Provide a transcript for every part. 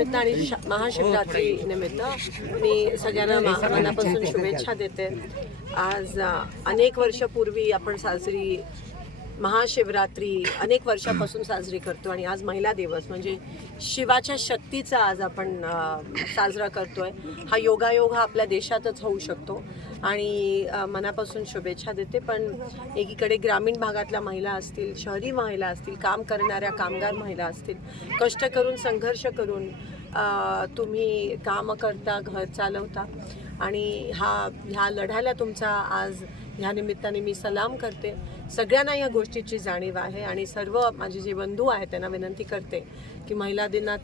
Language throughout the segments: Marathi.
आणि श- महाशिवरात्री निमित्त मी सगळ्यांना मनापासून शुभेच्छा देते. आज अनेक वर्षापूर्वी आपण साजरी महाशिवरात्री अनेक वर्षापासून साजरी करतो आणि आज महिला दिवस म्हणजे शिवाच्या शक्तीचा आज आपण साजरा करतोय. हा योगायोग हा आपल्या देशातच होऊ शकतो आणि मनापासून शुभेच्छा देते. पण एकीकडे ग्रामीण भागातल्या महिला असतील शहरी महिला असतील काम करणाऱ्या कामगार महिला असतील कष्ट करून संघर्ष करून तुम्ही कामं करता घर चालवता. आणि हा ह्या लढ्याला तुमचा आज ह्या निमित्ताने मी सलाम करते. सगळ्यांना या गोष्टीची जाणीव आहे आणि सर्व माझे जे बंधू आहेत त्यांना विनंती करते की महिला दिनात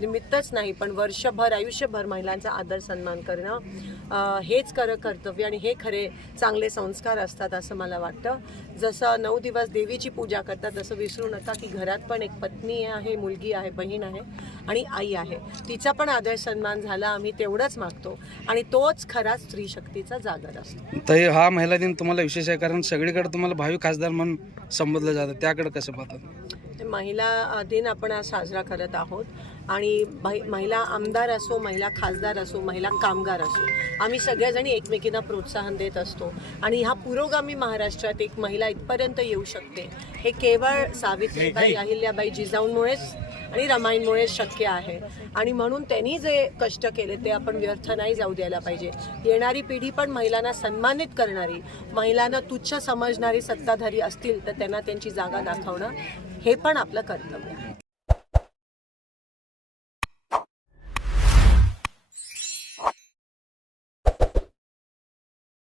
निमित्तच नाही पण वर्षभर आयुष्यभर महिलांचा आदर सन्मान करणं हेच खरं कर्तव्य आणि हे खरे चांगले संस्कार असतात असं मला वाटतं. जसं नऊ दिवस देवीची पूजा करतात तसं विसरू नका की घरात पण एक पत्नी आहे मुलगी आहे बहीण आहे आणि आई आहे. तिचा पण आदर सन्मान झाला आम्ही तेवढंच मागतो आणि तोच खरा स्त्री शक्तीचा जागर असतो. तर हा महिला दिन तुम्हाला विशेष आहे कारण सगळीकडे तुम्हाला भावी खासदार म्हणून संबोधलं जातं. त्याकडे कसं पाहतात महिला दिन आपण आज साजरा करत आहोत. आणि महिला आमदार असो महिला खासदार असो महिला कामगार असो आम्ही सगळ्याजणी एकमेकींना प्रोत्साहन देत असतो. आणि ह्या पुरोगामी महाराष्ट्रात एक महिला इथपर्यंत येऊ शकते हे केवळ सावित्रीबाई अहिल्याबाई जिजाऊंमुळेच आणि रमाईंमुळेच शक्य आहे. आणि म्हणून त्यांनी जे कष्ट केले ते आपण व्यर्थ नाही जाऊ द्यायला पाहिजे. येणारी पिढी पण महिलांना सन्मानित करणारी महिलांना तुच्छ समजणारी सत्ताधारी असतील तर त्यांना त्यांची जागा दाखवणं हे पण आपलं कर्तव्य आहे.